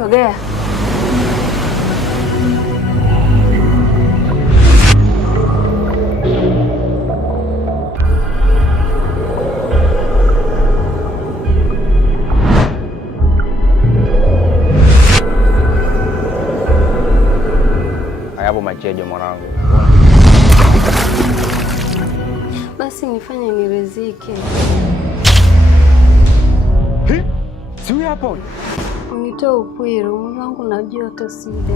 Sogea. Hayapo machejo mwanangu. Basi nifanye nirizike. Si huyu hapo. Unitoe upwiro, mwili wangu najua hata sida.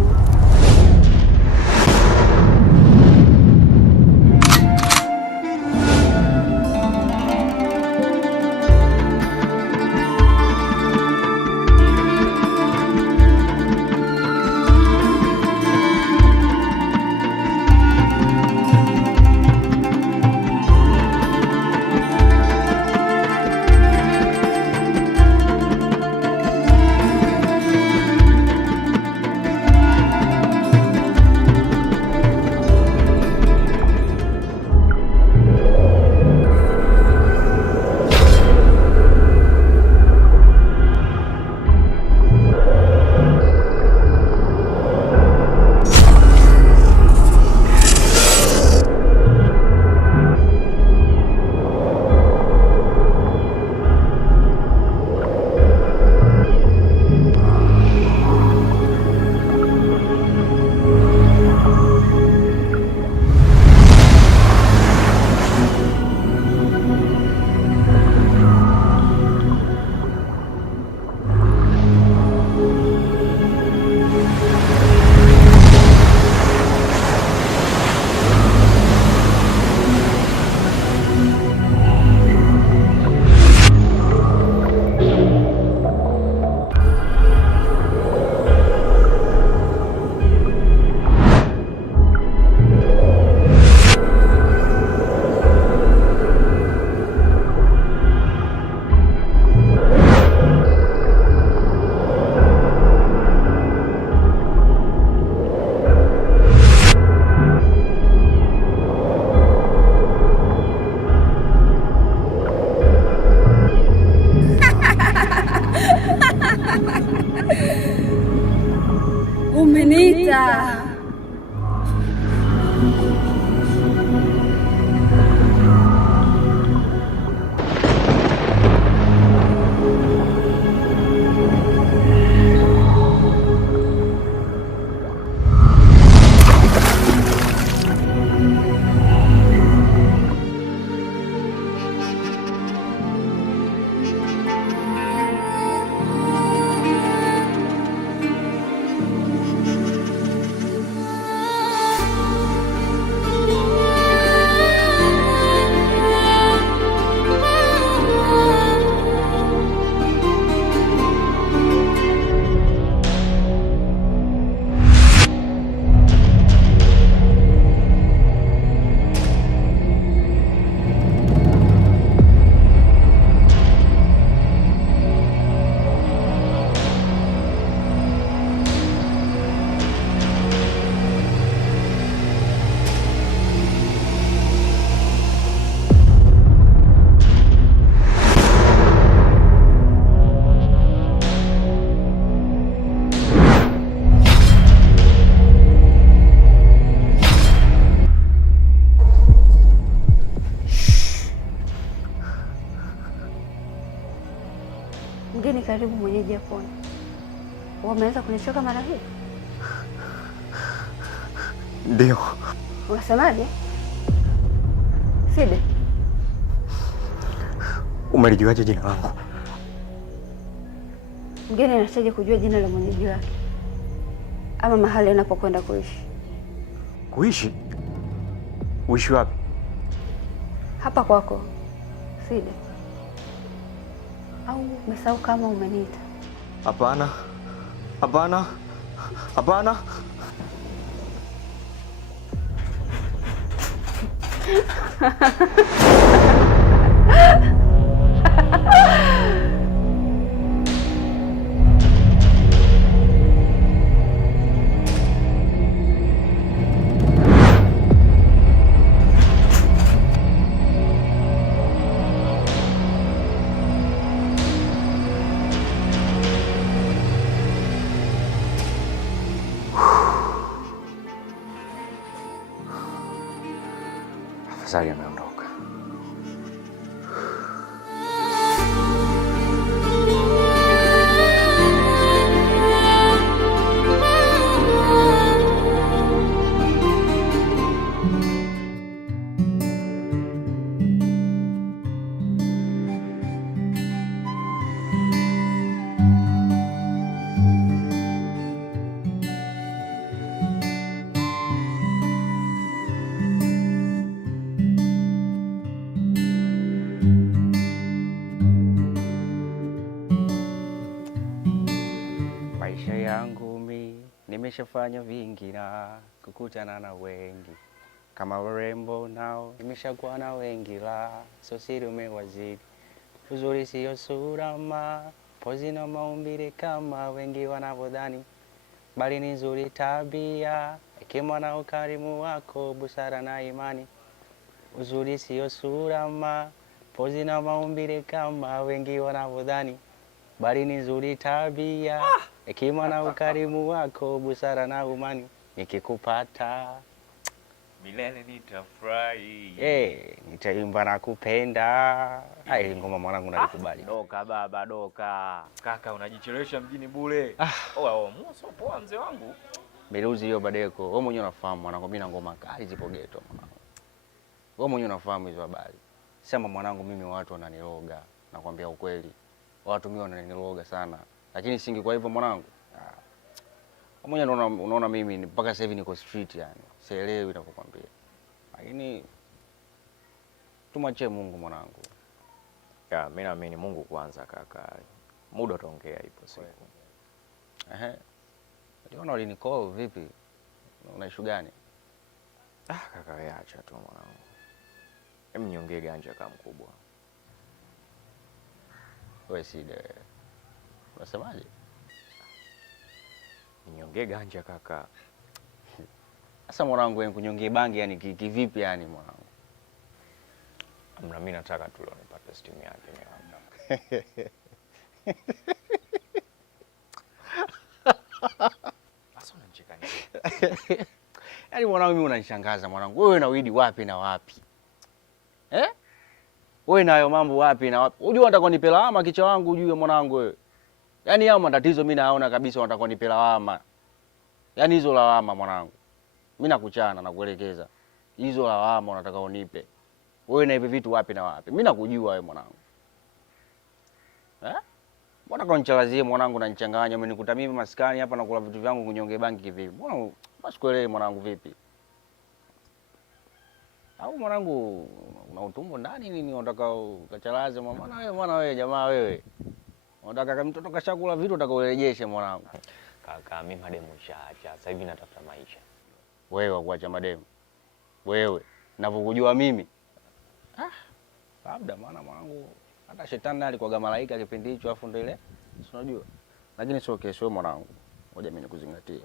Umeniita. Mgeni karibu, mwenyeji apone. Wameanza kunichoka mara hii? Ndio. Unasemaje? Side, umelijuaje jina langu? Mgeni anahitaji kujua jina la mwenyeji wake ama mahali anapokwenda kuishi. Kuishi? Uishi wapi? Hapa kwako, Side. Au umesahau kama umeniita? Hapana. Hapana. Hapana. Asali ameondoka. Maisha yangu nimeshafanya vingi na kukutana na wengi kama warembo nao nimeshakuwa na wengi la so siri umewazidi. Uzuri sio sura pozi na maumbile kama wengi wanavyodhani, bali ni nzuri tabia, hekima na ukarimu wako, busara na imani. Uzuri sio sura pozi na maumbile kama wengi wanavyodhani, bali ni nzuri tabia, hekima na ukarimu wako, busara na imani. Nikikupata milele nitafurahi. Nitaimba na kupenda. Ai, ngoma mwanangu nalikubali. Doka baba, doka. Kaka unajichelewesha mjini bure. Muso poa mzee wangu. Miluzi hiyo Badeko. Wewe mwenyewe unafahamu mwanangu, mimi na ngoma kali zipo geto mwanangu. Wewe mwenyewe unafahamu hizo habari. Sema mwanangu, mimi watu wananiroga. Nakwambia ukweli. Watu mimi wananiroga sana. Lakini singekuwa hivyo mwanangu. Wewe mwenyewe unaona mimi mpaka sasa hivi niko street yani. Sielewi ninapokuambia. Lakini tumwachie Mungu mwanangu. Mimi naamini Mungu kwanza kaka. Muda utaongea ipo siku. Unaona ulinicall vipi? Una issue gani? Kaka wewe acha tu mwanangu. Hebu niongee ganja kama mkubwa. Wewe side. Unasemaje? Niongee ganja kaka. Sasa mwanangu, wewe kunyongea bangi yani kivipi yani mwanangu? Amna, mimi nataka tu leo nipate steam yake mwanangu. Asa unanicheka nini? Yaani mwanangu, mimi unanishangaza mwanangu. Wewe na Widi wapi na wapi? Wewe nayo mambo wapi na wapi? Unajua unataka kunipa lawama kichwa wangu ujue mwanangu wewe. Yaani hao matatizo mimi naona kabisa unataka kunipa lawama. Yaani hizo lawama mwanangu. Mimi nakuchana na kuelekeza. Hizo lawama unataka unipe. Wewe na hivi vitu wapi na wapi? Mimi nakujua wewe mwanangu. Mbona kanichalazie mwanangu na nichanganya, umenikuta mimi maskani hapa nakula vitu vyangu kunyonge bangi kivipi? Mbona basikuelewi mwanangu vipi? Au mwanangu una utumbo ndani nini unataka ukachalaze mwana wewe jamaa wewe. Unataka kama mtoto kashakula vitu unataka urejeshe mwanangu. Kaka mimi mademu shaacha. Sasa hivi natafuta maisha. Wewe kuacha mademu. Wewe ninavyokujua mimi. Labda maana mwanangu hata shetani alikuwa malaika kipindi hicho afu ndio ile. Si unajua? Lakini sio kesho mwanangu. Ngoja mimi nikuzingatie.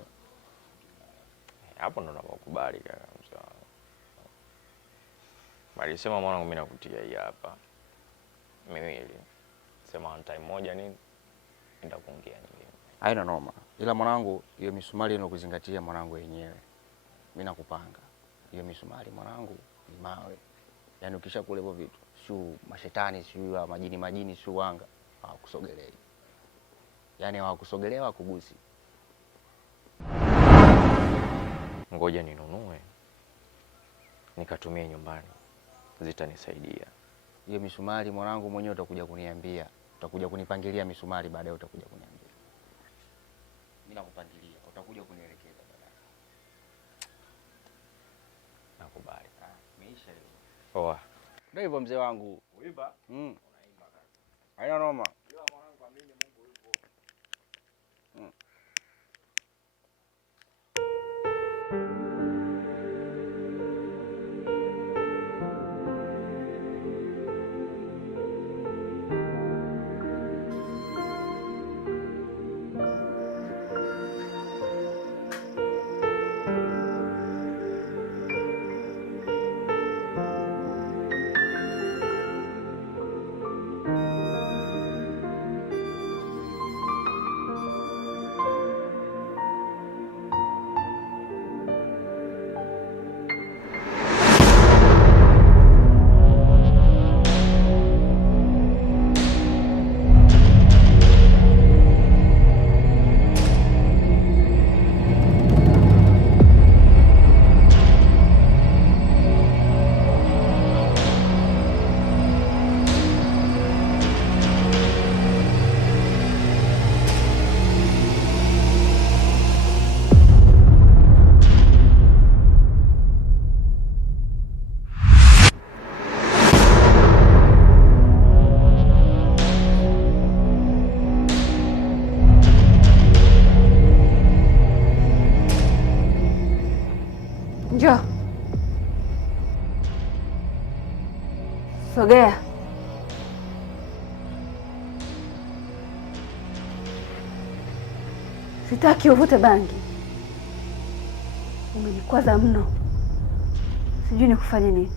Hapo ndo nakukubali kaka msawa. Bali sema mwanangu, mimi nakutia hii hapa. Miwili. Sema on time moja nini? Nitakuongea nyingine. Haina noma. Ila mwanangu, hiyo misumari ninakuzingatia mwanangu yenyewe. Mimi nakupanga. Hiyo misumari mwanangu ni mawe. Yaani ukisha kule hivyo vitu, sio mashetani, sio majini, sio wanga, hawakusogelei. Yaani hawakusogelea hawakugusi. Ngoja ninunue. Nikatumie nyumbani. Zitanisaidia. Hiyo misumari mwanangu mwenyewe utakuja kuniambia. Utakuja kunipangilia misumari baadaye utakuja kuniambia. Mimi nakupangilia, utakuja kunielekeza baadaye. Nakubali. Meisha hiyo. Poa. Ndio hivyo mzee wangu. Uiba? Unaimba kaka. Haina noma. Yule mwanangu amini Mungu yupo. Sogea. Sitaki uvute bangi. Umenikwaza mno. Sijui nikufanye nini.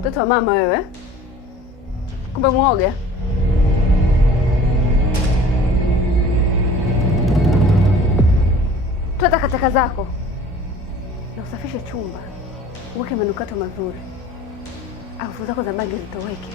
Mtoto wa mama wewe. Kumbe muoga. Toa takataka zako na usafishe chumba, uweke manukato mazuri, harufu zako za bangi zitoweke.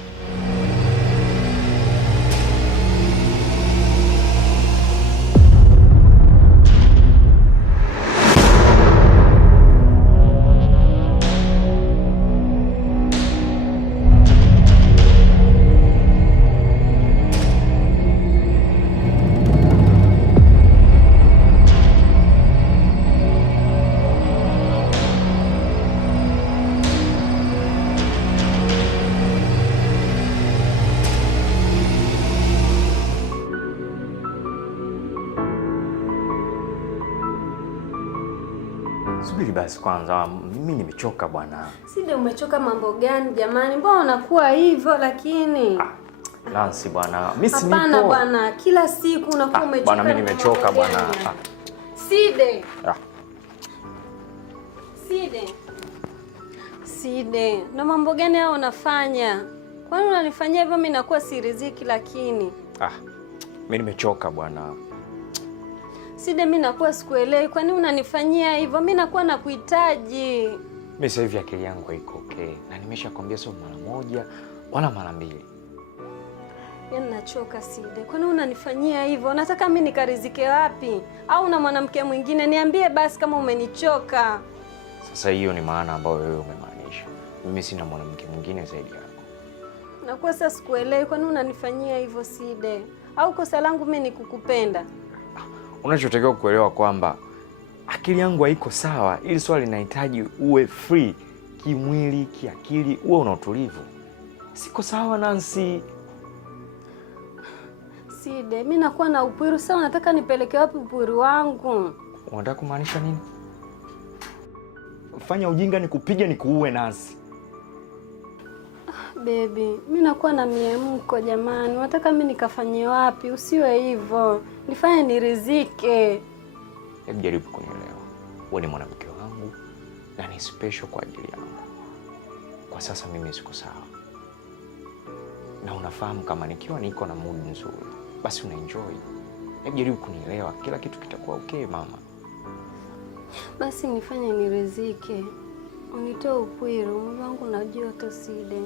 Subiri basi kwanza, mimi nimechoka bwana. Side, umechoka mambo gani jamani? Mbona unakuwa hivyo lakini? Nancy bwana, mimi si nipo. Hapana bwana, kila siku unakuwa umechoka. Bwana mimi nimechoka bwana. Side. Side. Side, na mambo gani hao unafanya? Kwani unanifanyia hivyo mimi nakuwa siriziki lakini? Mimi nimechoka bwana. Side, mimi nakuwa sikuelewi. Kwani unanifanyia hivyo? Mimi nakuwa nakuhitaji. Mimi sasa hivi akili yangu haiko okay. Na nimeshakwambia sio mara moja wala mara mbili. Yaani nachoka Side. Kwani unanifanyia hivyo? Nataka mimi nikarizike wapi? Au na mwanamke mwingine? Niambie basi kama umenichoka. Sasa hiyo ni maana ambayo wewe umemaanisha. Mimi sina mwanamke mwingine zaidi yako. Nakuwa sasa sikuelewi. Kwani unanifanyia hivyo Side? Au kosa langu mimi ni kukupenda? Unachotakiwa kuelewa kwamba akili yangu haiko sawa. Ili swali linahitaji uwe free kimwili, kiakili, uwe una utulivu. Siko sawa Nancy. Side, mimi nakuwa na upwiru sawa, nataka nipeleke wapi upwiru wangu? Unataka kumaanisha nini? Fanya ujinga nikupige nikuue Nancy. Baby, mimi nakuwa na miemko jamani. Unataka mimi nikafanye wapi? Usiwe hivyo. Nifanye nirizike. Hebu jaribu kunielewa. Wewe ni mwanamke wangu na ni special kwa ajili yangu. Kwa sasa mimi siko sawa. Na unafahamu kama nikiwa niko na mood nzuri, basi unaenjoy. Hebu jaribu kunielewa. Kila kitu kitakuwa okay mama. Basi nifanye nirizike. Unitoe upwiru, mwili wangu na joto Side.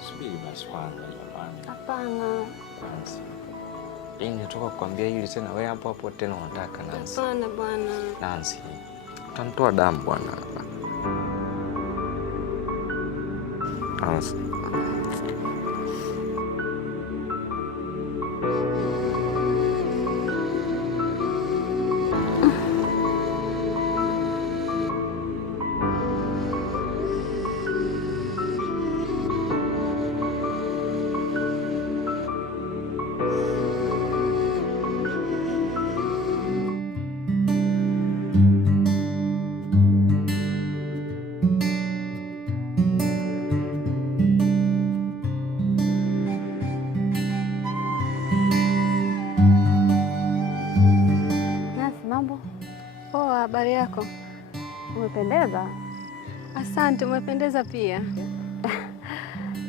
Subiri basi kwanza jamani. Hapana. Nancy. Yeye natoka kukwambia hili tena wewe hapo hapo tena unataka Nancy. Hapana bwana. Nancy. Utanitoa damu bwana. Nancy. Habari yako? Umependeza. Asante, umependeza pia.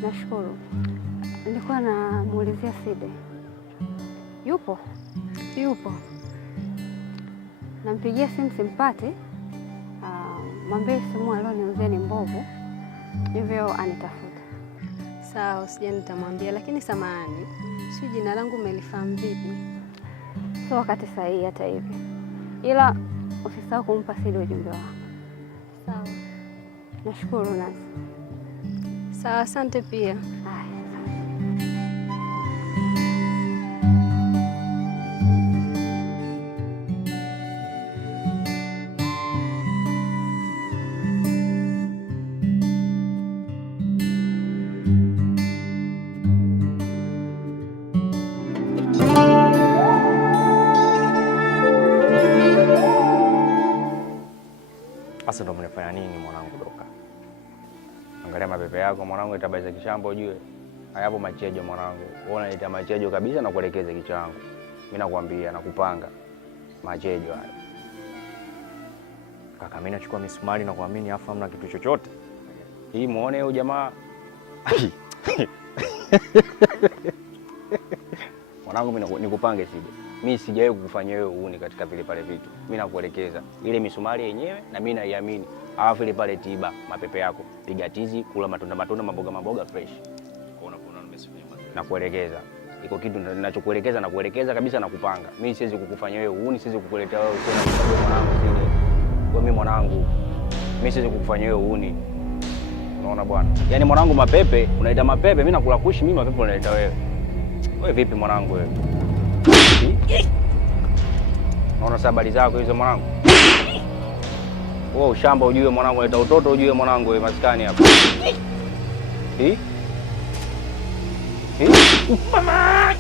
Nashukuru. Nilikuwa namuulizia Side. Yupo? Yupo. Nampigia simu simpati. Mwambie simu alioniuzia ni mbovu. Hivyo anitafuta. Sawa, usije nitamwambia, lakini samahani. Sio jina langu umelifahamu vipi? Sio wakati sahihi hata hivi. Ila usisahau kumpa Side ujumbe wako. Sawa. Nashukuru Nasi. Sawa, asante pia. Haya. Sasa ndo mnafanya nini mwanangu Doka? Angalia mapepe yako mwanangu, itabaiza kishambo ujue. Hayapo machejo mwanangu. Wewe unaleta machejo kabisa na kuelekeza kichwa changu. Mimi nakwambia nakupanga. Machejo hayo. Kaka, mimi nachukua misumari na kuamini afa hamna kitu chochote. Hii muone huyu jamaa. Mwanangu mimi nikupange sije. Mimi sijawahi kukufanyia wewe uuni katika vile pale vitu. Mimi nakuelekeza. Ile misumari yenyewe na mimi naiamini. Alafu ile pale tiba mapepe yako. Piga tizi, kula matunda maboga fresh. Unapoona nimesifia mazuri. Nakuelekeza. Iko kitu ninachokuelekeza na kuelekeza kabisa na kupanga. Mimi siwezi kukufanyia wewe uuni, siwezi kukuletea wewe usio na mwanangu sini. Kwa mimi mwanangu. Mimi siwezi kukufanyia wewe uuni. Unaona bwana? Yaani mwanangu mapepe, unaita mapepe, mimi nakula kushi, mimi mapepe unaleta wewe. Wewe vipi mwanangu wewe? Unaona sabari zako hizo mwanangu? Wewe ushamba ujue mwanangu, unaleta utoto ujue mwanangu wewe maskani hapa. Mama!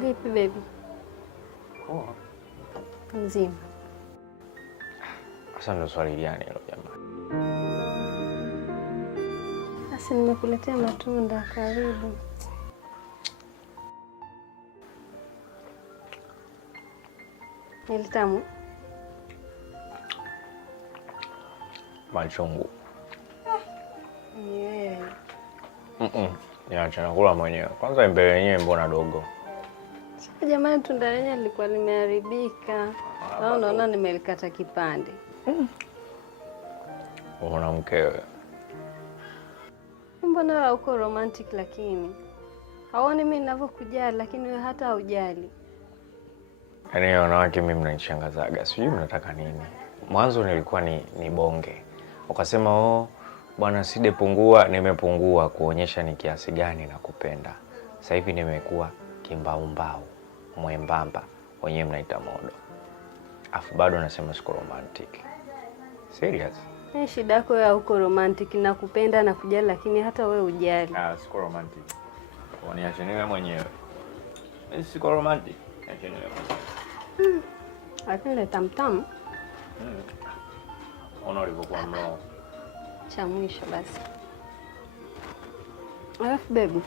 Vipi baby? Poa. Mzima. Sasa ndo swali gani hilo jamaa? Basi nimekuletea matunda, karibu. Ni tamu? Machungu. Yeah. Niacha nakula mwenyewe. Kwanza embe lenyewe mbona dogo? Sasa jamani, tunda lenyewe lilikuwa limeharibika. Au unaona nimelikata kipande. Unaona mkewe. Mbona uko romantic lakini? Haoni mimi ninavyokujali lakini wewe hata haujali. Yaani wanawake mimi mnanishangazaga. Sijui mnataka nini. Mwanzo nilikuwa ni bonge. Ukasema bwana Side pungua, nimepungua kuonyesha ni kiasi gani nakupenda. Sasa hivi nimekuwa kimbaumbau, mwembamba wenyewe mnaita modo. Afu bado unasema siko romantic. Serious? Shida yako ya uko romantic, na kupenda na kujali, lakini hata wewe ujali. Siko romantic. Niache niwe mwenyewe. Siko romantic. Niache niwe mwenyewe. Lakini tamtam. Ona ulivyokuwa mlo. Cha mwisho basi. Alafu baby.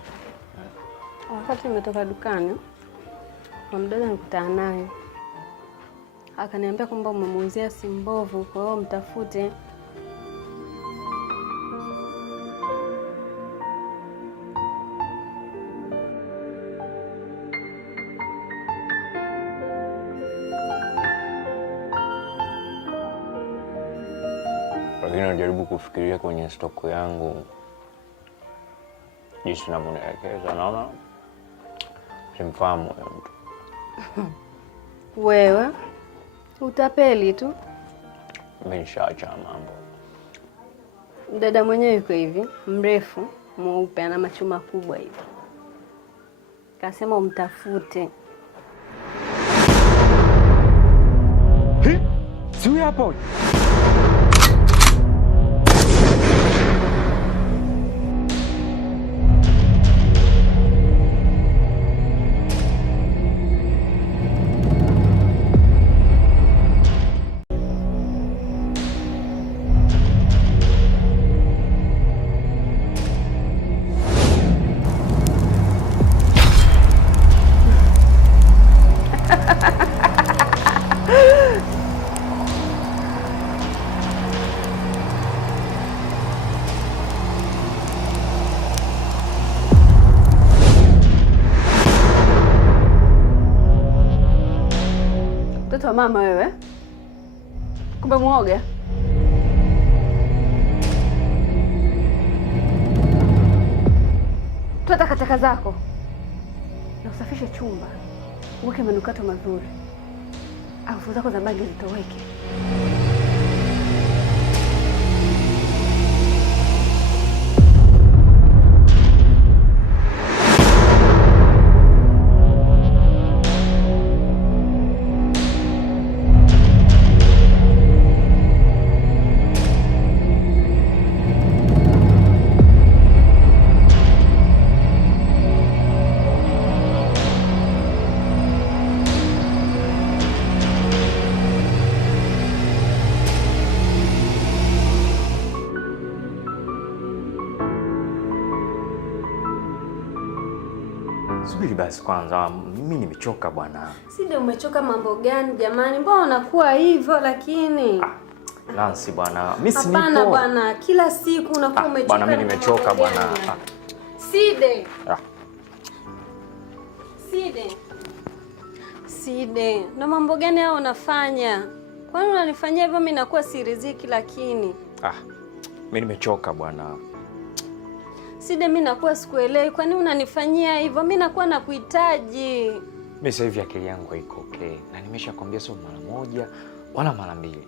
Wakati nimetoka dukani, kwa mdada nikutana naye. Akaniambia kwamba umemuuzia simu mbovu, kwa hiyo mtafute. Lakini najaribu kufikiria kwenye stoko yangu jinsi ninavyonielekeza, naona simfahamu huyo mtu. Wewe utapeli tu. Mimi nishaacha mambo. Dada mwenyewe yuko hivi, mrefu, mweupe, ana macho makubwa hivi. Kasema umtafute. Si huyu hapo? Mtoto wa mama wewe. Kumbe muoga. Toa takataka zako na usafishe chumba, uweke manukato mazuri, harufu zako za bangi zitoweke. Subiri basi kwanza, mimi nimechoka bwana. Side, umechoka mambo gani jamani? Mbona unakuwa hivyo lakini? Nancy bwana, mimi si nipo. Hapana bwana, kila siku unakuwa umechoka. Bwana mimi nimechoka bwana. Side. Side. Side, na mambo gani hao unafanya? Kwani unanifanyia hivyo mimi nakuwa siriziki lakini? Mimi nimechoka bwana. Side, mimi nakuwa sikuelewi. Kwani unanifanyia hivyo? Mimi nakuwa nakuhitaji. Mimi sasa hivi akili yangu haiko okay. Na nimeshakwambia sio mara moja wala mara mbili.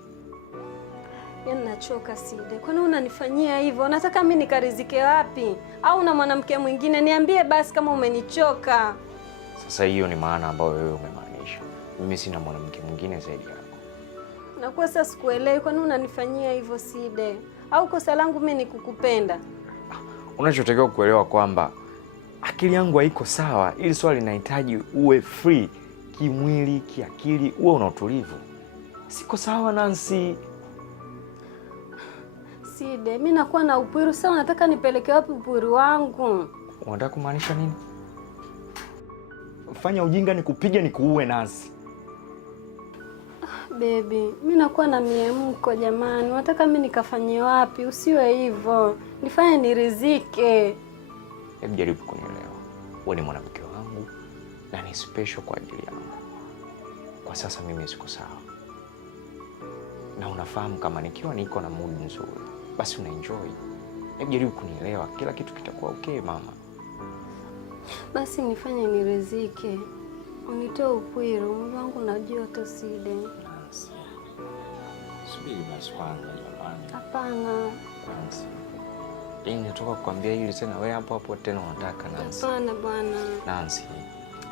Yaani nachoka Side. Kwani unanifanyia hivyo? Nataka mimi nikarizike wapi? Au na mwanamke mwingine? Niambie basi kama umenichoka. Sasa hiyo ni maana ambayo wewe umemaanisha. Mimi sina mwanamke mwingine zaidi yako. Nakuwa sasa sikuelewi. Kwani unanifanyia hivyo Side? Au kosa langu mimi ni kukupenda? Unachotakiwa kuelewa kwamba akili yangu haiko sawa. Ili swali linahitaji uwe free kimwili, kiakili, uwe una utulivu. Siko sawa Nancy. Side, mimi nakuwa na upwiru sawa, nataka nipeleke wapi upwiru wangu? Unataka kumaanisha nini? Fanya ujinga nikupige nikuue Nancy. Baby, mimi nakuwa na miemko jamani. Unataka mimi nikafanye wapi? Usiwe hivyo. Nifanye nirizike. Hebu jaribu kunielewa. Wewe ni mwanamke wangu na ni special kwa ajili yangu. Kwa sasa mimi siko sawa. Na unafahamu kama nikiwa niko na mood nzuri, basi unaenjoy. Hebu jaribu kunielewa. Kila kitu kitakuwa okay mama. Basi nifanye nirizike. Unitoe upwiru. Mwili wangu unajua tu Side. Subiri basi kwanza jamani. Hapana. Nancy. Natoka kukwambia hili tena wewe hapo hapo tena unataka Nancy. Hapana bwana. Nancy.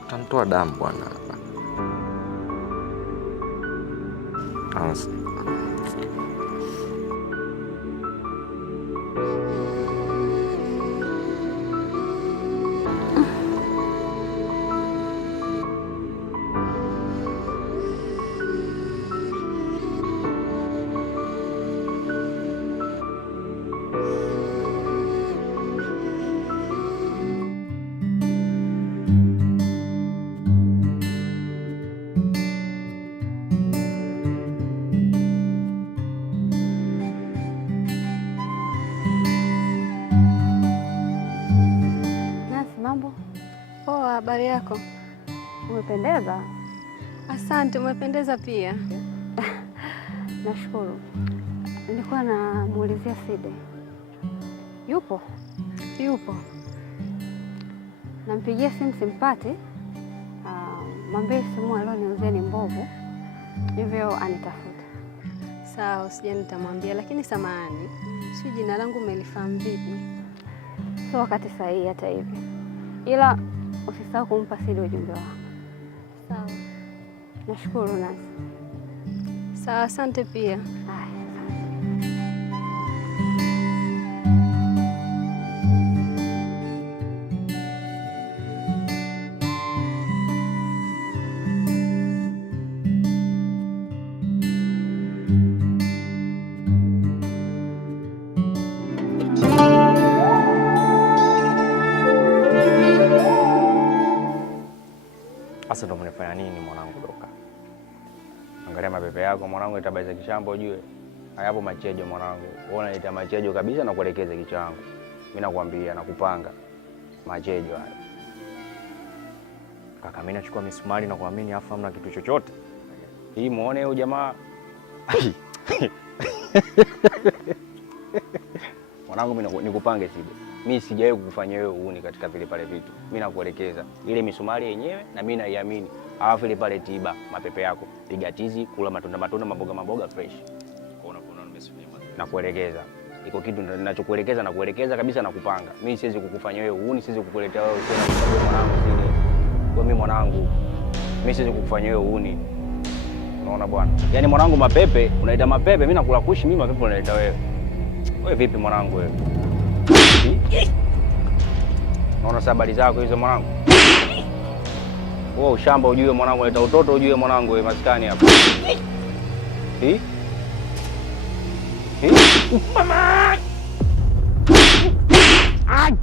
Utamtoa damu bwana hapa. Nancy. Habari yako? Umependeza. Asante, umependeza pia. Nashukuru. Nilikuwa namuulizia Side. Yupo? Yupo. Nampigia simu simpati. Mwambie simu alioniuzia ni mbovu, hivyo anitafuta. Sawa, usije nitamwambia, lakini samahani, si jina langu umelifahamu vipi? Sio wakati sahihi hata hivi, ila usisahau kumpa Sidi ujumbe wako. Sawa. Nashukuru Nancy. Sawa, asante pia. Sasa ndo mnifanya nini mwanangu Doka? Angalia mapepe yako mwanangu, itabaza kishambo ujue. Hayapo machejo mwanangu. Wewe unaleta machejo kabisa na kuelekeza kichwa changu. Mimi nakwambia nakupanga. Machejo haya. Kaka, mimi nachukua misumari na kuamini afa hamna kitu chochote. Hii muone huyu jamaa. Mwanangu mimi nikupange Sidi. Mimi sijawahi kukufanyia wewe uuni katika vile pale vitu. Mimi nakuelekeza. Ile misumari yenyewe na mimi naiamini. Alafu ile pale tiba mapepe yako. Piga tizi, kula matunda maboga fresh. Kuna nimesimama. Nakuelekeza. Iko kitu ninachokuelekeza na kuelekeza kabisa na kupanga. Mimi siwezi kukufanyia wewe uuni, siwezi kukuletea wewe tena mwanangu Sidi. Kwa mimi mwanangu, mimi siwezi kukufanyia wewe uuni. Unaona bwana? Yaani mwanangu mapepe, unaita mapepe, mimi nakula kushi, mimi mapepe unaleta wewe. Wewe vipi mwanangu wewe? Naona habari zako hizo mwanangu. Wewe ushamba ujue mwanangu, leta utoto ujue mwanangu wewe maskani hapa. Mama! Ai!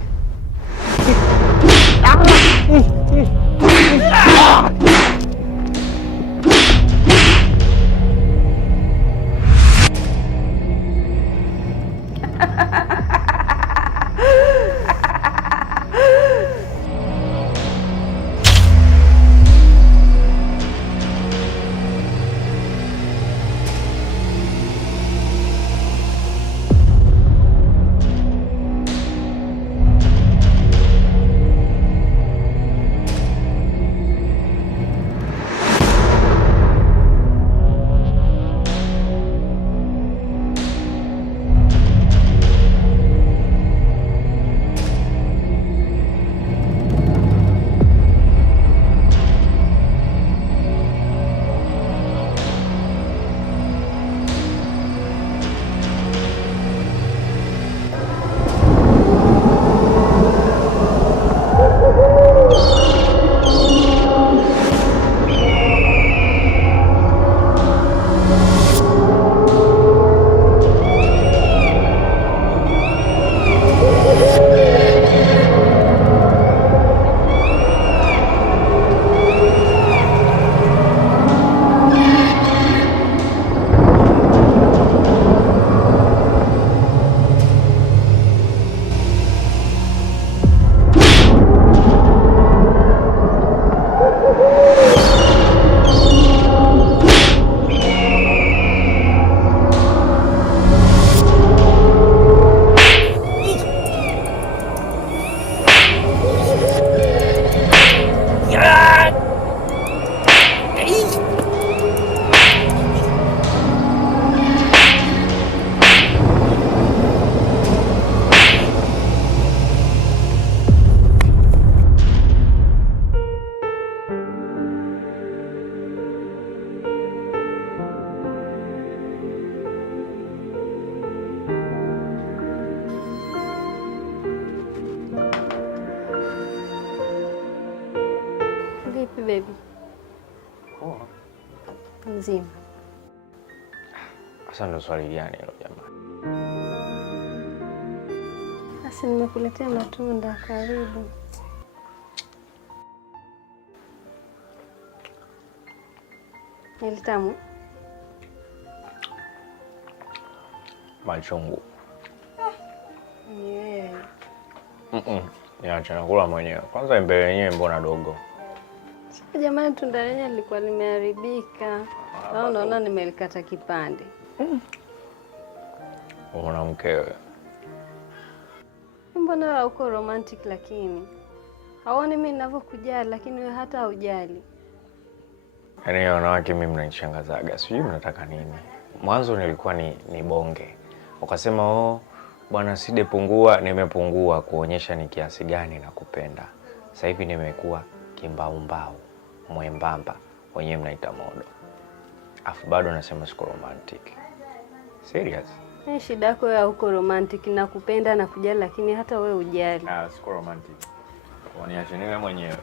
mzima. Sasa ndo swali gani hilo jamani? Basi nimekuletea matunda, karibu. Ni tamu? Machungu. Yeah. Niacha nakula mwenyewe. Kwanza embe lenyewe mbona dogo? Jamani, tunda lenyewe lilikuwa limeharibika. Au unaona nimelikata kipande. Mwanamke wewe. Mbona uko romantic lakini? Haoni mimi ninavyokujali lakini wewe hata hujali. Yaani wanawake mimi mnanishangazaga. Sijui mnataka nini. Mwanzo nilikuwa ni bonge. Ukasema bwana Side pungua, nimepungua kuonyesha ni kiasi gani nakupenda. Sasa hivi nimekuwa kimbaumbao, mwembamba, wenyewe mnaita modo. Afu bado nasema siko romantic. Serious? Ni shida yako ya uko romantic, nakupenda na kujali lakini hata wewe hujali. Siko romantic. Waniache niwe mwenyewe.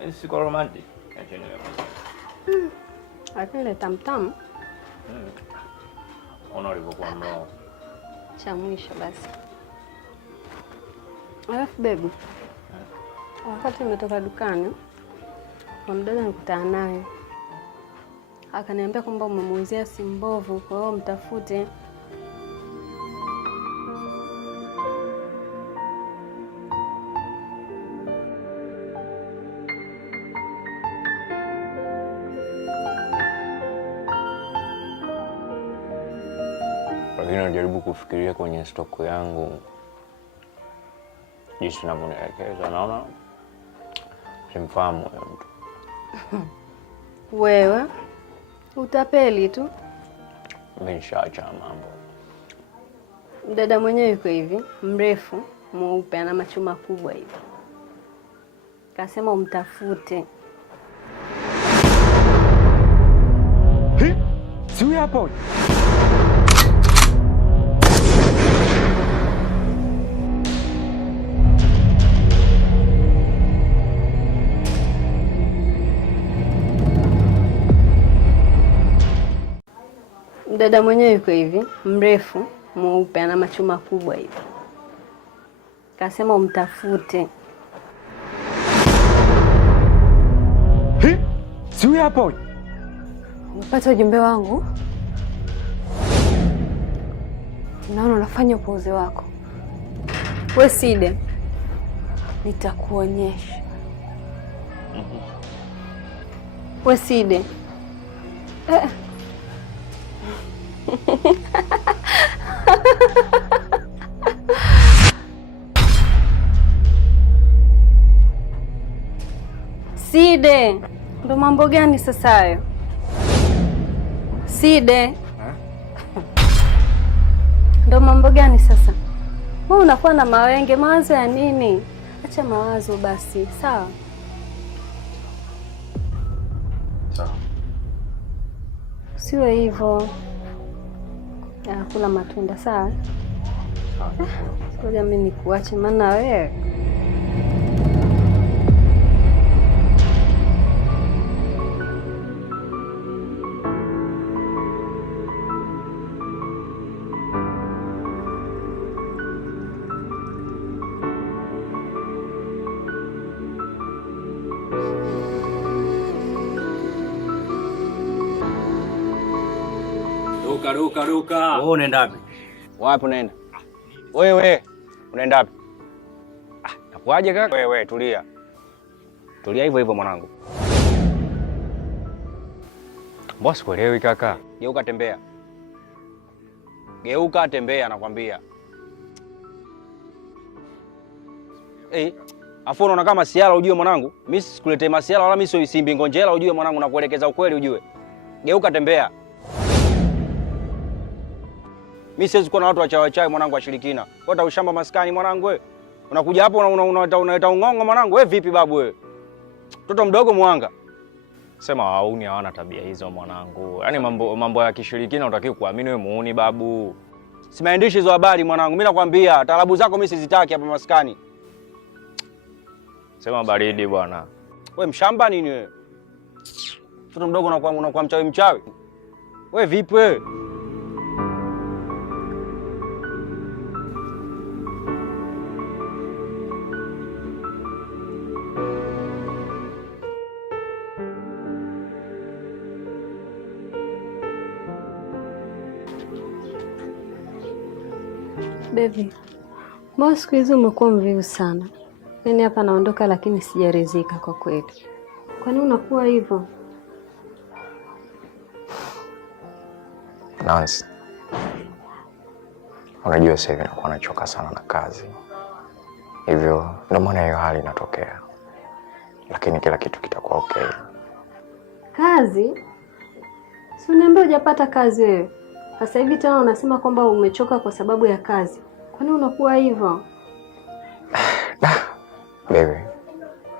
Mimi siko romantic. Niache niwe mwenyewe. Lakini tamtam. Ona ulivyokuwa mlo. Cha mwisho basi. Alafu baby. Wakati nimetoka dukani, mdada nikutana naye. Akaniambia kwamba umemuuzia simu mbovu, kwa hiyo mtafute. Lakini najaribu kufikiria kwenye stoko yangu jinsi ninavyonielekeza, naona simfahamu huyo mtu. Wewe utapeli tu. Mimi nishaacha mambo. Dada mwenyewe yuko hivi, mrefu, mweupe, ana macho makubwa hivi. Kasema umtafute. Si huyu hapo? Dada mwenyewe yuko hivi, mrefu, mweupe, ana macho makubwa hivi. Kasema umtafute. Si huyu hapo? Umepata ujumbe wangu? Naona unafanya upuuzi wako. We Side, nitakuonyesha. We Side. Side, ndo mambo gani sasa hayo? Side. Ndo mambo gani sasa? Wewe unakuwa na mawenge, mawazo ya nini? Acha mawazo basi, sawa? Sawa. Siwe hivyo. Kula matunda, sawa? Sawa. Ngoja mimi nikuache maana wewe. Ruka. Wewe unaenda wapi? Wapi unaenda? Wewe unaenda wapi? Nakuaje kaka? Wewe tulia. Tulia hivyo hivyo mwanangu. Mbona sikuelewi kaka? Geuka tembea. Geuka tembea nakwambia. Afu unaona kama siala ujue mwanangu. Mimi sikuletee masiala wala mimi sio isimbi ngonjera ujue mwanangu, nakuelekeza ukweli ujue. Geuka tembea. Mimi siwezi kuwa na watu wachawi mwanangu washirikina. Wewe ushamba maskani mwanangu wewe. Unakuja hapo unaleta ung'ongo mwanangu. Wewe vipi babu wewe? Mtoto mdogo mwanga. Sema wauni hawana tabia hizo mwanangu. Yaani mambo ya kishirikina unatakiwa kuamini wewe muuni babu. Simaandishi hizo habari mwanangu. Mimi nakwambia taarabu zako mimi sizitaki hapa maskani. Sema baridi bwana. Wewe mshamba nini wewe? Mtoto mdogo unakuwa mchawi mchawi. Wewe vipi wewe? Baby, mbona siku hizi umekuwa mvivu sana? Yaani hapa naondoka lakini sijaridhika kwa kweli. Kwa nini unakuwa hivyo? Nancy, unajua sasa hivi nakuwa nachoka sana na kazi, hivyo ndio maana hiyo hali inatokea, lakini kila kitu kitakuwa okay. Kazi? Si uniambia hujapata kazi wewe? Sasa hivi tena unasema kwamba umechoka kwa sababu ya kazi. Kwa nini unakuwa hivyo? Baby,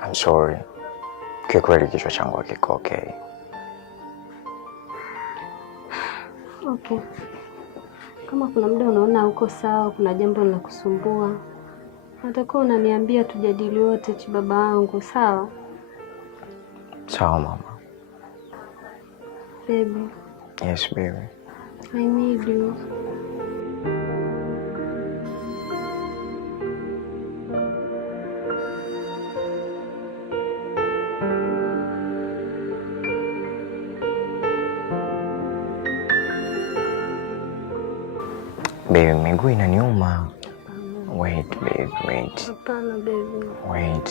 I'm sorry. Kwa kweli kichwa changu hakiko okay. Okay. Kama kuna muda unaona uko sawa, kuna jambo linakusumbua, natakuwa unaniambia tujadili wote baba wangu, sawa? Sawa mama. Baby. Yes baby. I need you. Baby, miguu inaniuma. Wait baby, wait. Hapana baby. Wait.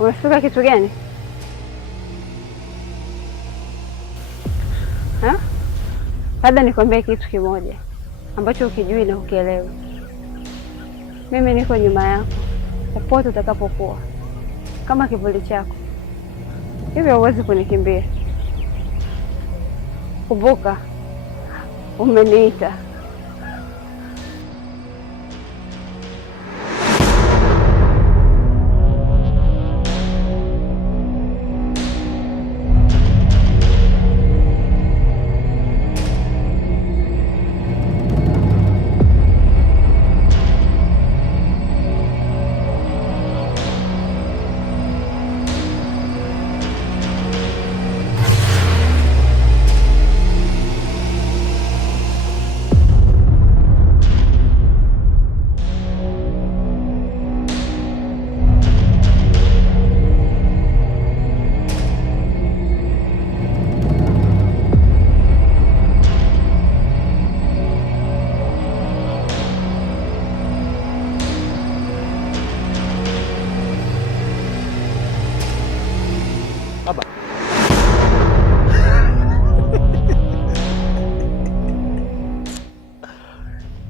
Umefika kitu gani? Labda nikwambie kitu kimoja ambacho ukijui na ukielewe. Mimi niko nyuma yako popote utakapokuwa, kama kivuli chako. Hivyo huwezi kunikimbia. Kumbuka, umeniita.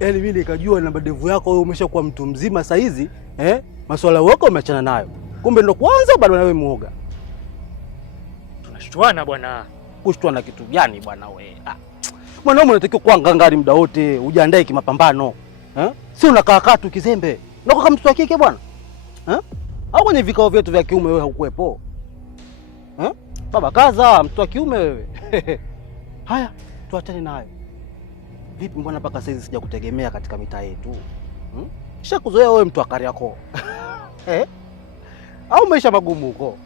Yaani mimi nikajua na madevu yako wewe umeshakuwa mtu mzima saa hizi, masuala yako umeachana nayo. Kumbe ndo kwanza bado na wewe muoga. Tunashtuana bwana. Kushtuana kitu gani bwana wewe? Mwanaume unatakiwa kuwa ngangari muda wote, ujiandae kimapambano. Si unakaa tu kizembe. Unakuwa kama mtoto wa kike bwana. Au kwenye vikao vyetu vya kiume wewe haukuepo? Baba kaza, mtoto wa kiume wewe. Haya, tuachane nayo. Vipi mbona mpaka sasa sija kutegemea katika mitaa yetu? Shakuzoea wewe mtu akari yako. Au maisha magumu huko?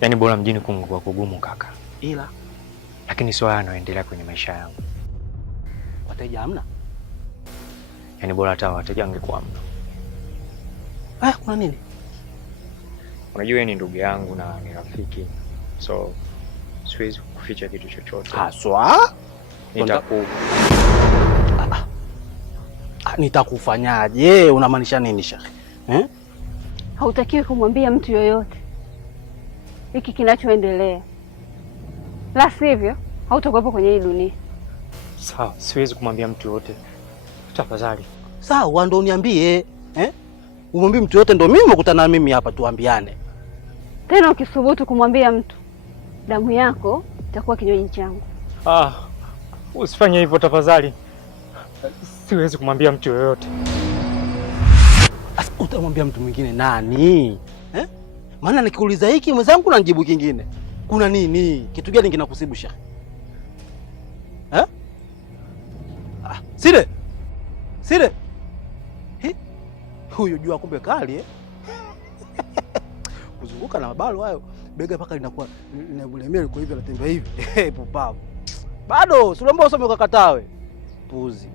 Yaani bora mjini kungekuwa kugumu kaka. Ila lakini sio haya yanaendelea kwenye maisha yangu. Wateja hamna? Yaani bora hata wateja wangekuwa hamna. Kuna nini? Unajua yeye ni ndugu yangu na ni rafiki. So siwezi kuficha kitu chochote. Haswa? Nitakufanyaje? Unamaanisha nini shekhi? Hautakiwi kumwambia mtu yoyote hiki kinachoendelea, la sivyo hautakuwepo kwenye hii dunia. Sawa, siwezi kumwambia mtu yoyote. Tafadhali. Sawa, ndo uniambie. Umwambie mtu yote, ndo mimi nimekutana na mimi hapa tuambiane. Tena ukisubutu kumwambia mtu, damu yako itakuwa kinywaji changu. Usifanye hivyo tafadhali. Siwezi kumwambia mtu yoyote. Utamwambia mtu mwingine nani? Maana nikikuuliza hiki mwenzangu na nijibu kingine. Kuna nini? Kitu gani kinakusibu shekhi? Sile. Huyo jua kumbe kali kuzunguka na mabalo hayo, bega paka linakuwa linabulemea kwa hivyo anatembea hivi. Pupavu. Bado, si uliomba usome ukakatawe. Puzi.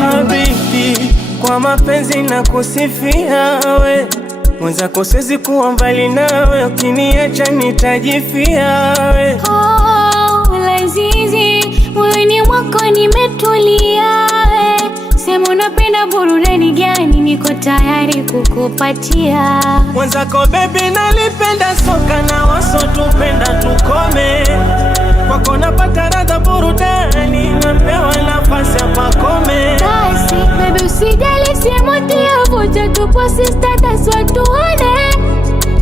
Habibi, kwa mapenzi na kusifia we, mwenzako siwezi kuwa mbali nawe, ukiniacha nitajifia we. Lazizi, moyoni mwako nimetulia we, sema unapenda burudani gani, niko tayari kukupatia. Mwenzako baby nalipenda soka na wasotupenda tukome, kwako napata radha burudani, napewa nafasi hapa kome. Basi baby usijali, simu tia vuja tupo status watuone,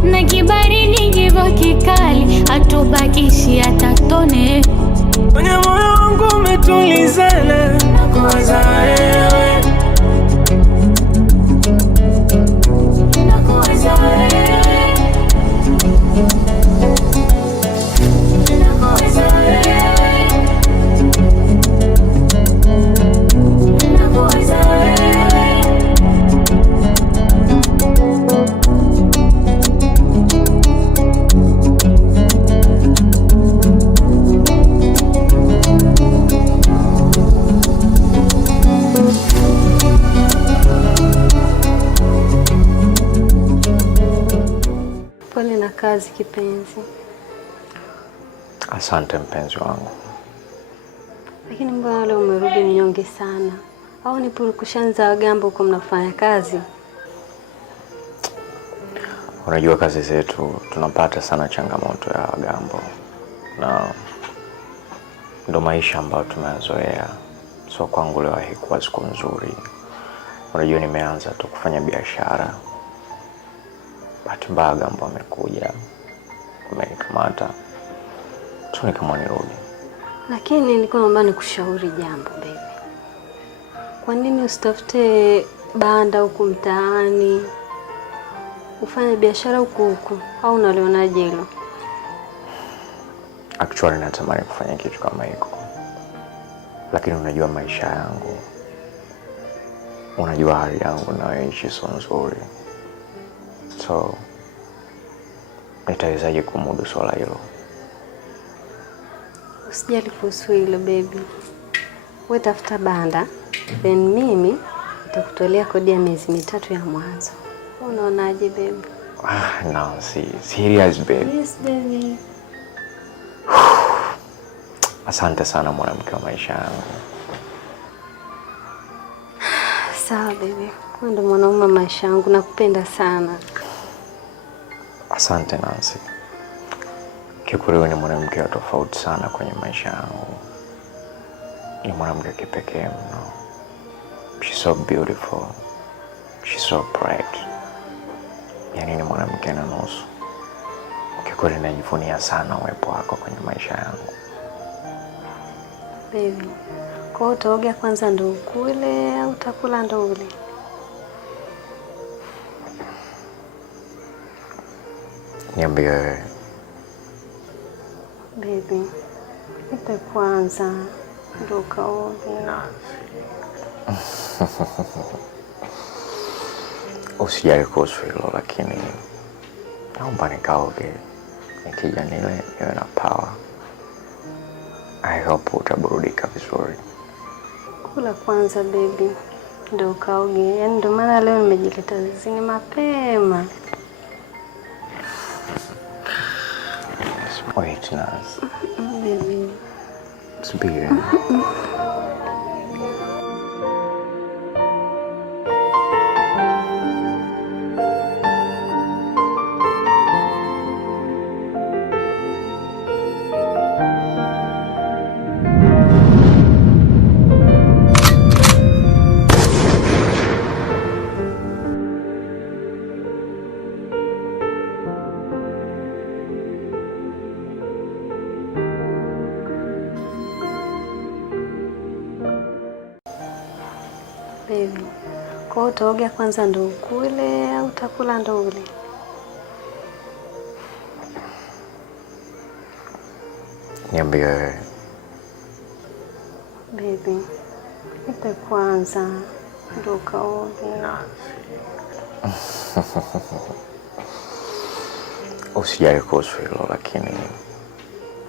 na kibaridi hivyo kikali hatubakishi hata tone. Kwenye moyo wangu umetulizana, nakuwaza wewe, nakuwaza wewe, nakuwaza wewe, nakuwaza wewe. Pole na kazi kipenzi. Asante mpenzi wangu. Lakini mbona leo umerudi mnyonge sana? Au ni purukushanza wagambo huko mnafanya kazi? Unajua kazi zetu tunapata sana changamoto ya wagambo, na ndo maisha ambayo tumeyazoea. So kwangu leo haikuwa siku nzuri. Unajua nimeanza tu kufanya biashara, bahati mbaya wagambo wamekuja wamenikamata, tu nikamwa nirudi. Lakini nilikuwa naomba nikushauri jambo baby. Kwa nini usitafute banda huku mtaani, ufanye biashara huku, au unalionaje hilo? Actually natamani kufanya kitu kama hiko, lakini unajua maisha yangu, unajua hali yangu nayoishi sio nzuri. So nitawezaje kumudu swala hilo? Usijali kuhusu hilo baby. Wewe tafuta banda, then mimi nitakutolea kodi ya miezi 3 ya mwanzo. Unaonaje baby? Nancy, serious babe. Yes, baby. Asante sana mwanamke wa maisha yangu. Sawa baby. Wewe ndo mwanaume wa maisha yangu, nakupenda sana. Asante Nancy. Kiukweli wewe ni mwanamke wa tofauti sana kwenye maisha yangu. Ni mwanamke kipekee mno. She's so beautiful. She's so bright. Yaani ni mwanamke na nusu. Kiukweli najivunia sana uwepo wako kwenye maisha yangu. Baby. Kwa hiyo utaoga kwanza ndo ukule au utakula ndo ule? Niambie wewe. Baby. Nipe kwanza ndo ukaoge. Usijali kuhusu hilo, lakini naomba nikaoge. Nikija niwe na power. I hope utaburudika vizuri. Kula kwanza baby, ndo ukaoge. Yaani ndo maana leo nimejileta zizini mapema. Wait, Naz. Baby. Subiri. Baby. Kwa hiyo utaoga kwanza ndo ukule au utakula ndo ule? Niambie wewe. Baby. Nipe kwanza ndo ukaoge. Usijali kuhusu hilo, lakini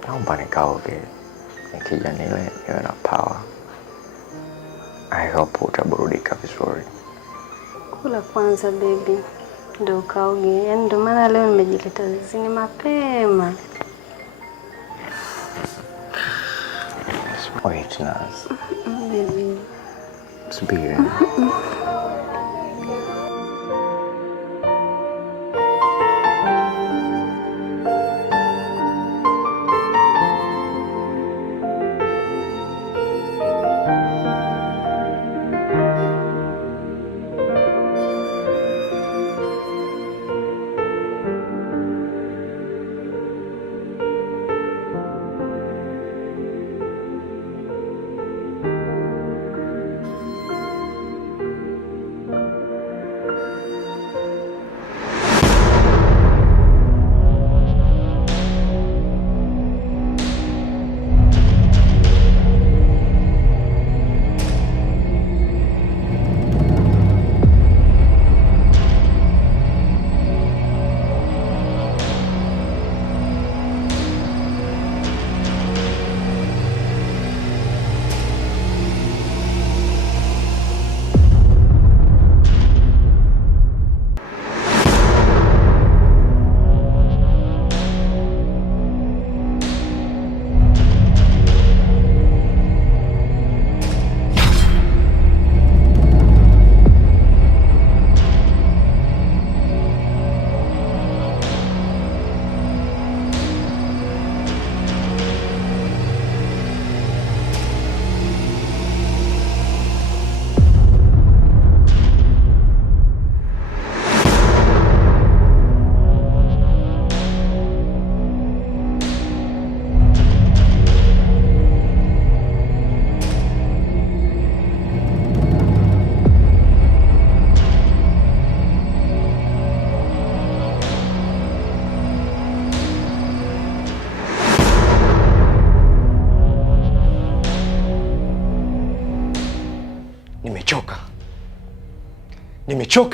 naomba nikaoge. Nikija niwe na power. I hope utaburudika vizuri. Kula kwanza baby, ndo ukaoge. Yaani ndo maana leo nimejileta zizini mapema. Wait, Naz. Baby. Subiri.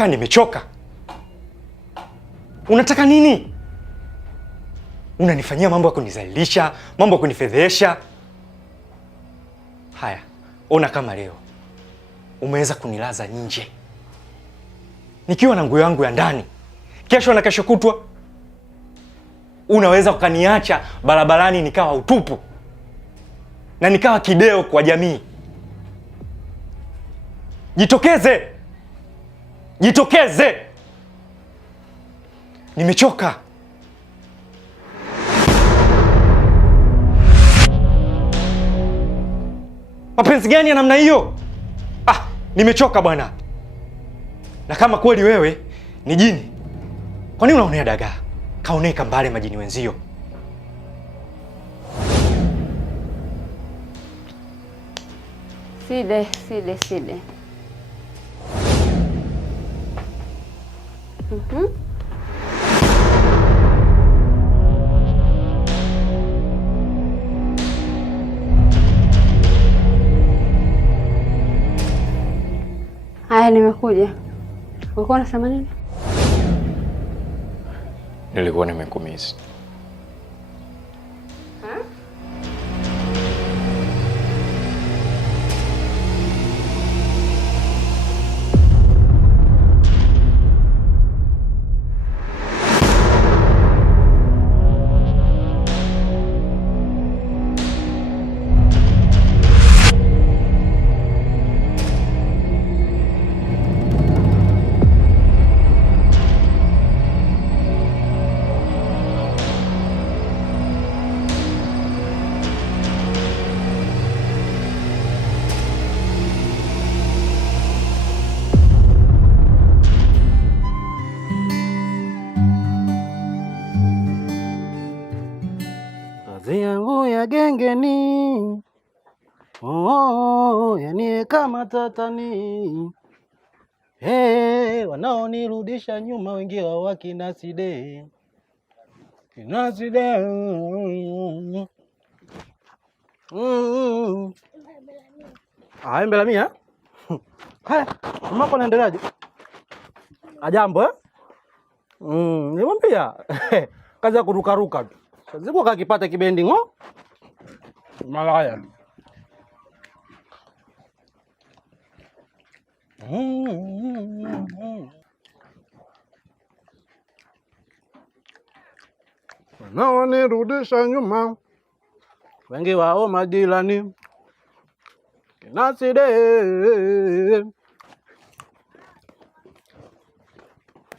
Nimechoka. Unataka nini? Unanifanyia mambo ya kunizalilisha, mambo ya kunifedhesha. Haya, ona kama leo umeweza kunilaza nje nikiwa na nguo yangu ya ndani, Kesho na kesho kutwa unaweza ukaniacha barabarani nikawa utupu na nikawa kideo kwa jamii. Jitokeze! Jitokeze! Nimechoka. Mapenzi gani ya namna hiyo? Nimechoka bwana. Na kama kweli wewe ni jini, kwa nini unaonea dagaa? Kaonee kambale majini wenzio. Side. Haya, nimekuja. Ulikuwa unasema nini? Nilikuwa nimekumisi. Gengeni yani kama tatani, wanaonirudisha nyuma wengi wa wakinaside kinaside. Mbela mia. Haya, mamako naendeleaje? Ajambo nimwambia kazi ya kurukaruka tu. Sasa kakipata kibendi ngo malaya. Wanaonirudisha nyuma wengi wao majirani kinaside.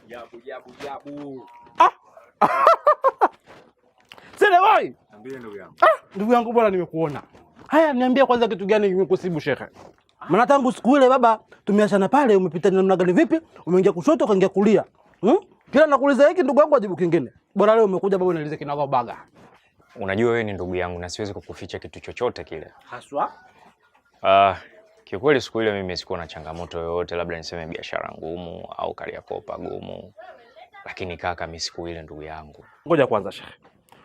Jabu. Sile boy. Niambie ndugu yangu. Ndugu yangu bwana, nimekuona. Haya, niambie kwanza kitu gani kimekusibu shekhe? Maana tangu siku ile baba tumeachana pale, umepita namna gani vipi? Umeingia kushoto ukaingia kulia. Kila nakuuliza hiki ndugu yangu ajibu kingine. Bora leo umekuja baba unieleze kinaga baga. Unajua wewe ni ndugu yangu na siwezi kukuficha kitu chochote kile. Haswa? Kiukweli siku ile mimi sikuwa na changamoto yoyote, labda niseme biashara ngumu au Kariakopa gumu. Lakini kaka, mimi siku ile ndugu yangu. Ngoja kwanza shekhe.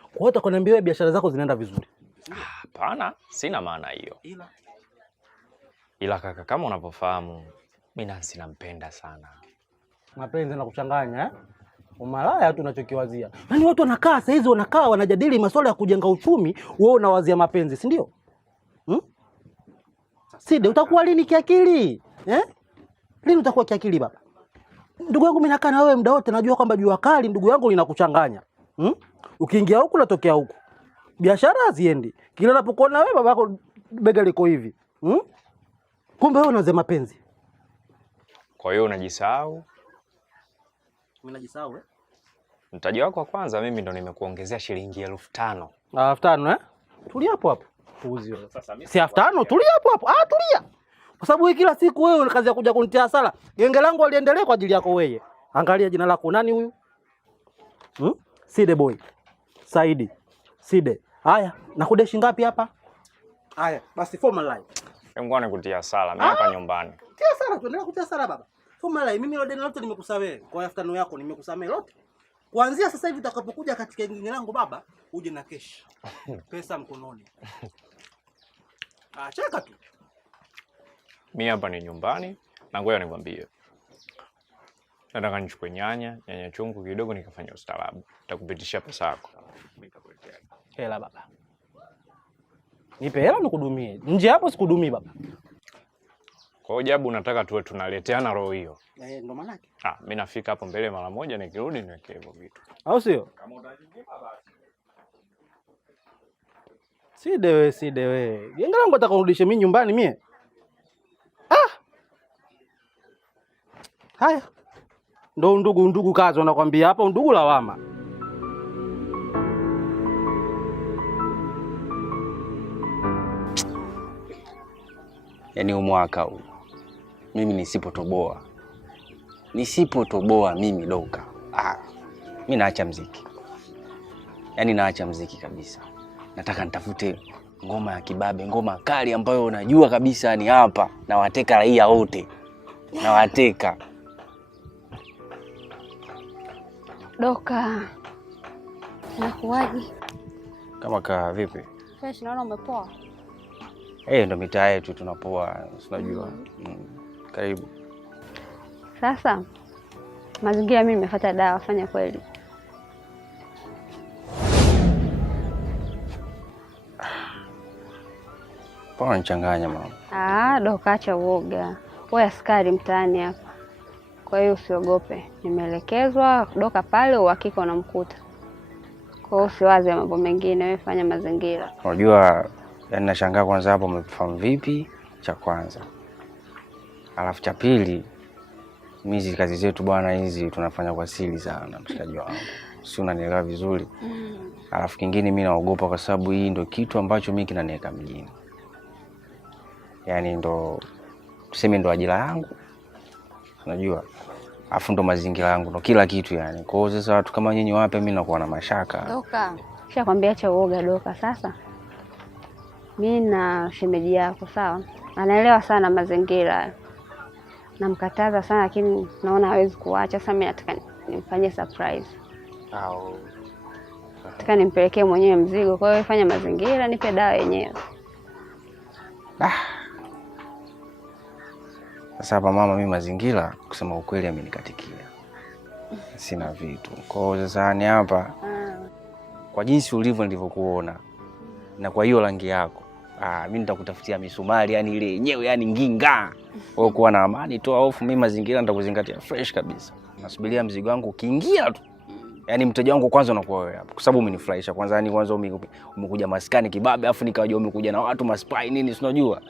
Kwa hiyo utakwambia wewe biashara zako zinaenda vizuri? Hapana, sina maana hiyo. Ila kaka, kama unavyofahamu, mimi Nancy nampenda sana. Mapenzi na kuchanganya umalaya tu unachokiwazia. Yaani watu wanakaa sasa hizi wanajadili masuala ya kujenga uchumi, wewe unawazia mapenzi, si ndio? Side, utakuwa lini kiakili? Lini utakuwa kiakili baba? Ndugu yangu, mimi nakaa na wewe muda wote, najua kwamba jua kali ndugu yangu linakuchanganya. Ukiingia huku unatokea huku. Biashara haziendi. Kila unapokuona wewe babako bega liko hivi. Kumbe wewe unazema mapenzi. Kwa hiyo unajisahau? Mimi najisahau Mtaji wako wa kwanza mimi ndo nimekuongezea shilingi 5,000. 5,000 Tulia hapo hapo. Puuzi wewe. Si 5,000, tulia hapo hapo. Tulia. Kwa sababu hii kila siku wewe una kazi ya kuja kunitia hasara. Genge langu aliendelea kwa ajili yako wewe. Angalia jina lako nani huyu? Side boy. Saidi. Side. Haya, nakudeshi ngapi hapa? Haya, basi formal line. Ngoja nikutia hasara mimi hapa nyumbani. Tia hasara, tuendelea kutia hasara baba. Formal line, mimi deni lote nimekusamehe. Kwa 5,000 yako nimekusamehe lote. Kuanzia sasa hivi utakapokuja katika genge langu baba, uje na cash. Pesa mkononi. Cheka tu. Mimi hapa ni nyumbani na ngoja nikwambie. Nataka nichukue nyanya chungu kidogo nikafanya ustaarabu. Nitakupitisha pesa yako. Nitakuletea. Hela baba. Nipe hela nikudumie. Nje hapo sikudumii baba. Kwa hiyo Jabu nataka tuwe tunaleteana roho hiyo. Ndo maana yake. Mimi nafika hapo mbele mara moja nikirudi niweke hivyo vitu. Au sio? Kama utajipima basi. Si dewe. Genga langu atakurudisha mimi nyumbani mie. Haya. Ndo ndugu kazi wanakwambia hapa ndugu lawama. Yaani umwaka huu mimi nisipotoboa mimi Doka, mimi naacha mziki. Yaani naacha mziki kabisa. Nataka nitafute ngoma ya kibabe, ngoma kali ambayo unajua kabisa ni hapa na wateka raia wote. Na wateka. Doka. Nakuaje? Kama kaa vipi? Fresh, naona umepoa. Ndo mitaa yetu tunapoa, unajua. Karibu. Sasa mazingira mimi nimefuata dawa, fanya kweli. Mbona nichanganya mama? Doka, acha uoga. Wewe askari mtaani hapa. Kwa hiyo usiogope. Nimeelekezwa Doka pale, uhakika unamkuta. Kwa hiyo usiwaze mambo mengine, wewe fanya mazingira. Unajua, yaani nashangaa kwanza hapo umefahamu vipi cha kwanza. Alafu cha pili, mizi kazi zetu bwana hizi tunafanya kwa siri sana mshikaji wangu. Si unanielewa vizuri? Alafu kingine mimi naogopa kwa sababu hii ndio kitu ambacho mimi kinaniweka mjini. Yaani ndo tuseme ndo ajira yangu. Unajua? Alafu ndo mazingira yangu, ndo kila kitu yani. Kwa hiyo sasa watu kama nyinyi wape mimi nakuwa na mashaka. Doka, nishakwambia acha uoga Doka. Sasa mimi na shemeji yako sawa? Anaelewa sana mazingira. Namkataza sana lakini naona hawezi kuacha. Sasa mimi nataka nimfanyie surprise. Nataka nimpelekee mwenyewe mzigo. Kwa hiyo fanya mazingira, nipe dawa yenyewe. Sasa hapa mama, mimi mazingira kusema ukweli amenikatikia. Sina vitu. Kwa hiyo sasa ni hapa. Kwa jinsi ulivyo nilivyokuona na kwa hiyo rangi yako, mimi nitakutafutia misumari yani ile yenyewe yani nginga. Wewe kuwa na amani, toa hofu, mimi mazingira nitakuzingatia fresh kabisa. Nasubiria mzigo wangu ukiingia tu. Yaani mteja wangu kwanza unakuwa wewe hapa. Kwa sababu umenifurahisha kwanza, yani kwanza umekuja maskani kibabe afu nikaja umekuja na watu maspai nini si unajua.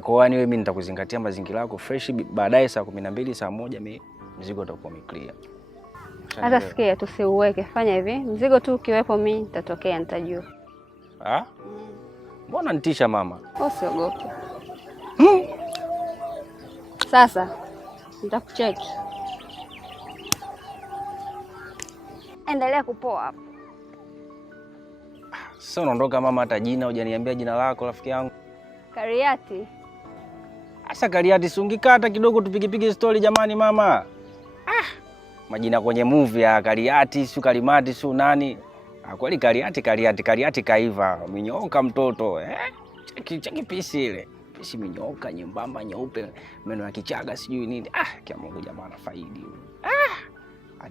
Kwa hiyo mimi nitakuzingatia mazingira yako fresh, baadaye saa 12 saa 1 mimi mzigo utakuwa umeclear. Hata sikia tusiuweke, fanya hivi, mzigo tu ukiwepo mimi nitatokea nitajua. Mbona nitisha mama? Usiogope. Sasa nitakucheki. Endelea kupoa hapo. Sasa unaondoka mama, hata jina hujaniambia jina lako rafiki yangu. Kariati. Asa Kariati, si ungekaa hata kidogo tupige story jamani mama. Majina kwenye movie ya Kariati, si Karimati, si nani? Kweli Kariati kaiva, minyoka mtoto, cheki pisi ile. Pisi minyoka nyembamba nyeupe, meno ya kichaga sijui nini. Kia Mungu jamaa anafaidi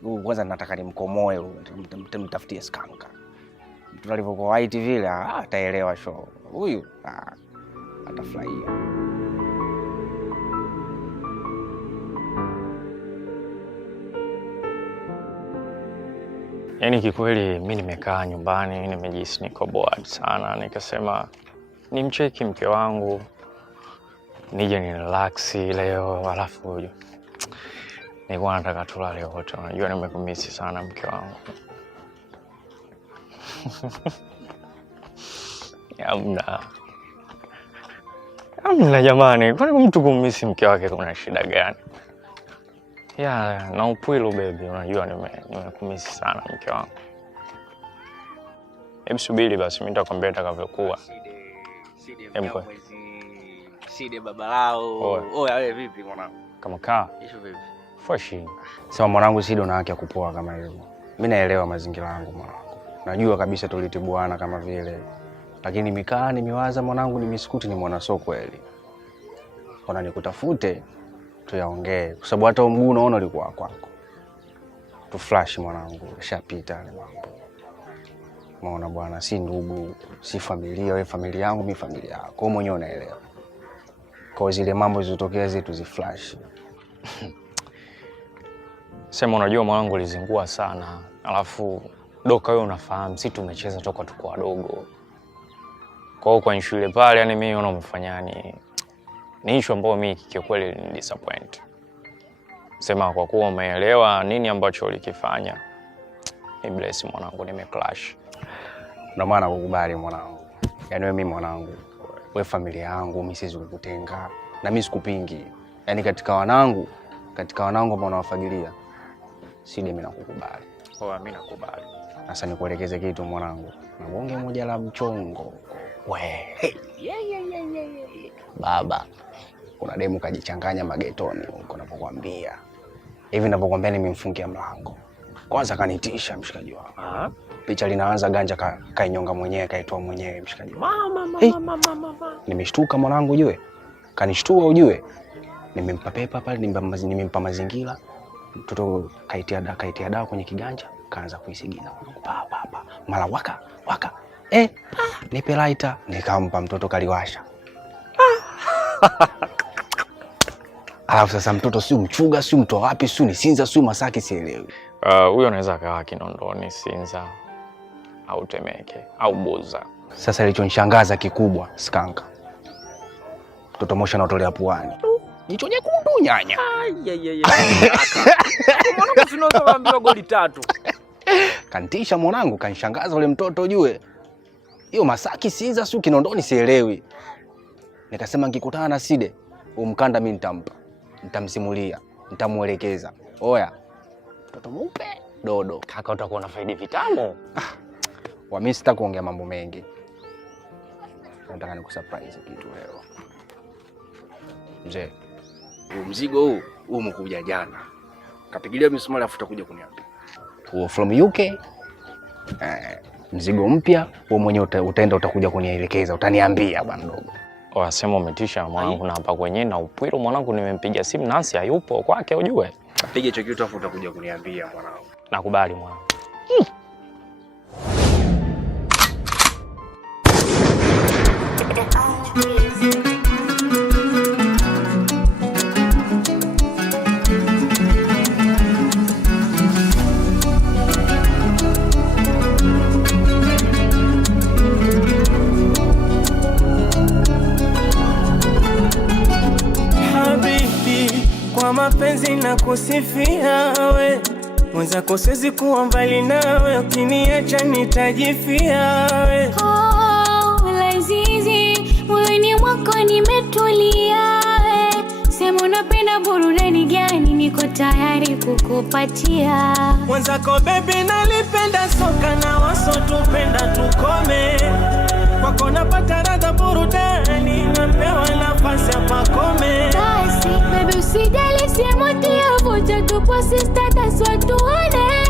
huyu. Kwanza nataka nimkomoe huyu, mtafutie skanka. Mtu alivyokuwa white vile, ataelewa show. Huyu atafurahia. Yaani kikweli mimi nimekaa nyumbani, nimejihisi niko bored sana, nikasema nimcheki mke wangu nije ni relax leo, alafu nilikuwa nataka tulale wote. Unajua nimekumisi sana mke wangu. Amna jamani, kwani mtu kumisi mke wake kuna shida gani? Na upwilu baby, unajua nimekumisi sana mke wangu. Hebu subiri basi, mimi nitakwambia itakavyokuwa. Side baba lao. Wewe vipi mwanangu? Kama kaa. Isho vipi? Fresh. Sema mwanangu, Side una haki ya kupoa kama hivyo. Mimi naelewa mazingira yangu mwanangu. Najua kabisa tulitibuana kama vile. Lakini mikaa nimewaza mwanangu, nimesikuti ni mwana soko kweli. Ona nikutafute tuyaongee kwa sababu hata mguu unaona ulikuwa kwako. Tu flash mwanangu, shapita ile mambo. Maona bwana, si ndugu, si familia, wewe familia yangu, mimi familia yako. Wewe mwenyewe unaelewa. kwa zile mambo zilizotokea zetu ziflash. Sema unajua mwanangu alizingua sana. Alafu Doka wewe unafahamu sisi tumecheza toka tuko wadogo. Kwa hiyo kwa shule pale yani mimi naona umefanya ni issue ambayo mimi kikweli ni disappoint. Sema kwa kuwa umeelewa nini ambacho ulikifanya. Ni bless mwanangu, nimeclash. Ndio maana kukubali mwanangu. Yaani wewe mimi mwanangu, wewe familia yangu, mimi siwezi kukutenga na mimi sikupingi. Yaani katika wanangu ambao nawafagilia, Side mimi nakukubali. Poa, mimi nakubali. Sasa nikuelekeze kitu mwanangu. Na bonge moja la mchongo. Baba, kuna demu kajichanganya magetoni huko napokuambia. Hivi ninapokuambia nimemfungia mlango. Kwanza kanitisha mshikaji wangu. Picha linaanza ganja kainyonga mwenyewe, kaitoa mwenyewe mshikaji wangu. Mama. Nimeshtuka mwanangu ujue. Kanishtua ujue. Nimempa pepa pale, nimempa mazingira. Mtoto kaitia dawa kwenye kiganja, kaanza kuisigina. Pa. Mara waka. Nipe lighter, nikampa mtoto kaliwasha. Alafu sasa mtoto si mchuga, si mto wapi, si ni Sinza, si Masaki sielewi. Huyo anaweza akawa Kinondoni, Sinza au Temeke au Boza. Sasa ilichonishangaza kikubwa, skanka. Mtoto Moshi anatolea puani. Jicho jekundu nyanya. Mbona usinoza ambiwa goli 3? Kantisha mwanangu, kanishangaza ule mtoto ujue. Hiyo Masaki, Sinza, si Kinondoni sielewi. Nikasema nikikutana na Side, umkanda mimi nitampa. Nitamsimulia, nitamuelekeza. Oya. Mtoto mweupe, dodo. Kaka utakuwa na faida vitamu. Wa mimi sitaki kuongea mambo mengi. Nataka nikusurprise kitu leo. Mzee, mzigo huu umekuja jana. Kapigilia misumari afuta kuja kuniambia. Huo from UK. Mzigo mpya, wewe mwenyewe utaenda utakuja kunielekeza, utaniambia bwana dogo. Wasema umetisha mwanangu, na hapa kwenye na upwiro mwanangu, nimempigia simu Nancy hayupo kwake ujue. Apige hicho kitu afu utakuja kuniambia mwanangu. Nakubali mwanangu. Kwa mapenzi na kusifia we, mwenzako siwezi kuwa mbali nawe, ukiniacha nitajifia we. Lazizi, moyoni mwako nimetulia we. Sema unapenda burudani gani, niko tayari kukupatia. Mwenzako baby nalipenda soka na wasotupenda tukome. Kwako napata radha burudani, napewa nafasi ya pakome. Basi, baby usijali, simutia vuja tupo sister, that's what tuone.